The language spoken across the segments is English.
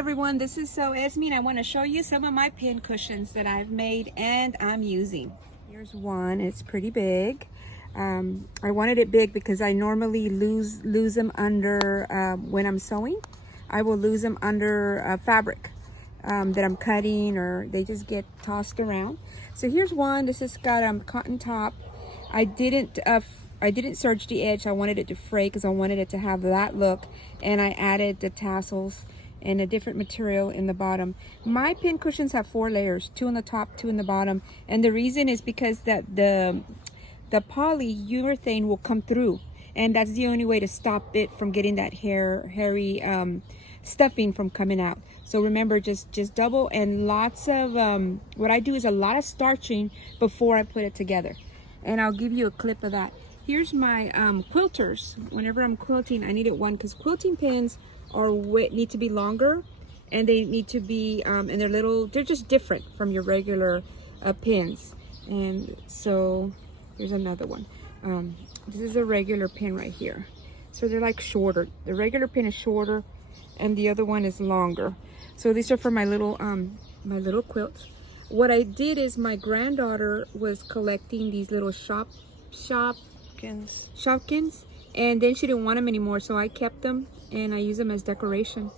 everyone, this is Esme, and I want to show you some of my pin cushions that I've made and I'm using. Here's one. It's pretty big. I wanted it big because I normally lose them under when I'm sewing. I will lose them under fabric that I'm cutting, or they just get tossed around. So here's one. This has got cotton top. I didn't serge the edge. I wanted it to fray because I wanted it to have that look, and I added the tassels and a different material in the bottom. My pin cushions have 4 layers, 2 on the top, 2 in the bottom, and the reason is because that the polyurethane will come through, and that's the only way to stop it from getting that hairy stuffing from coming out. So remember, just double, and lots of what I do is a lot of starching before I put it together, and I'll give you a clip of that. Here's my quilters. Whenever I'm quilting, I needed one because quilting pins need to be longer, and they need to be and they're just different from your regular pins. And so here's another one. This is a regular pin right here, so they're like shorter. The regular pin is shorter and the other one is longer. So these are for my little quilts. What I did is, my granddaughter was collecting these little Shopkins, and then she didn't want them anymore, so I kept them and I use them as decoration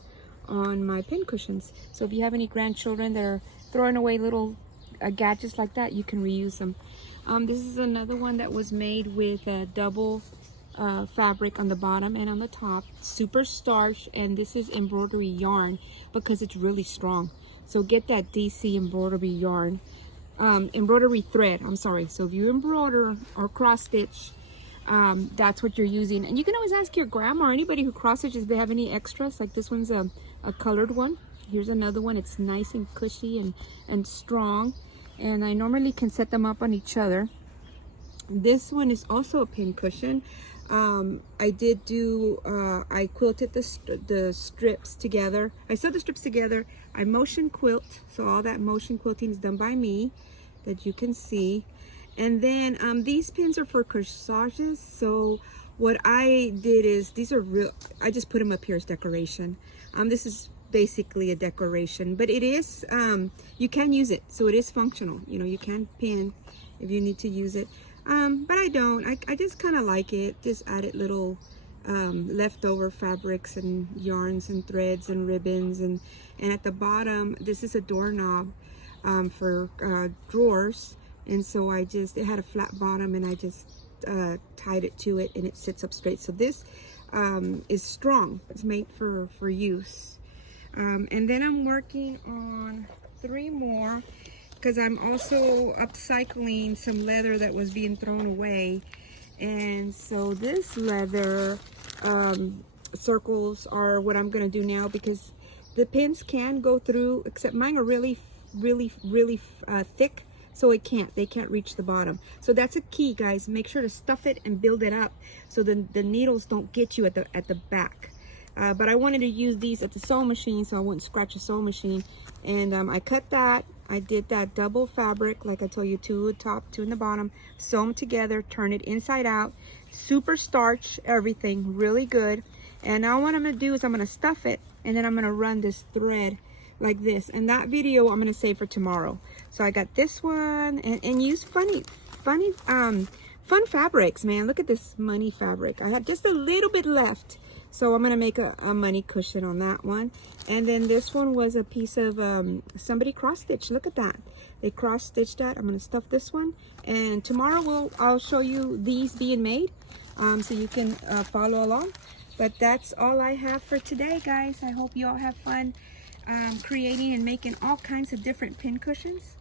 on my pin cushions. So if you have any grandchildren that are throwing away little gadgets like that, you can reuse them. This is another one that was made with a double fabric on the bottom and on the top, super starch, and this is embroidery yarn because it's really strong. So get that DC embroidery yarn, embroidery thread, I'm sorry. So if you embroider or cross stitch, that's what you're using. And you can always ask your grandma or anybody who cross stitches if they have any extras. Like this one's a colored one. Here's another one. It's nice and cushy and strong, and I normally can set them up on each other. This one is also a pin cushion. I quilted the strips together. I sewed the strips together. I motion quilt, so all that motion quilting is done by me, that you can see. And then these pins are for corsages. So what I did is, these are real, I just put them up here as decoration. This is basically a decoration, but it is, you can use it, so it is functional. You know, you can pin if you need to use it. But I don't. I just kind of like it. Just added little leftover fabrics and yarns and threads and ribbons, and at the bottom, this is a doorknob for drawers, and so it had a flat bottom, and I just tied it to it, and it sits up straight. So this is strong. It's made for use. And then I'm working on 3 more, because I'm also upcycling some leather that was being thrown away. And so this leather circles are what I'm going to do now, because the pins can go through, except mine are really thick, so they can't reach the bottom. So that's a key, guys. Make sure to stuff it and build it up so the needles don't get you at the back. But I wanted to use these at the sewing machine so I wouldn't scratch the sewing machine. And I cut that. I did that double fabric, like I told you, 2 at the top, 2 in the bottom, sew them together, turn it inside out, super starch everything, really good. And now what I'm going to do is I'm going to stuff it, and then I'm going to run this thread like this. And that video I'm going to save for tomorrow. So I got this one, and use fun fabrics, man. Look at this money fabric. I had just a little bit left, so I'm gonna make a money cushion on that one. And then this one was a piece of somebody cross stitched. Look at that, they cross stitched that. I'm gonna stuff this one, and tomorrow I'll show you these being made, so you can follow along. But that's all I have for today, guys. I hope you all have fun creating and making all kinds of different pin cushions.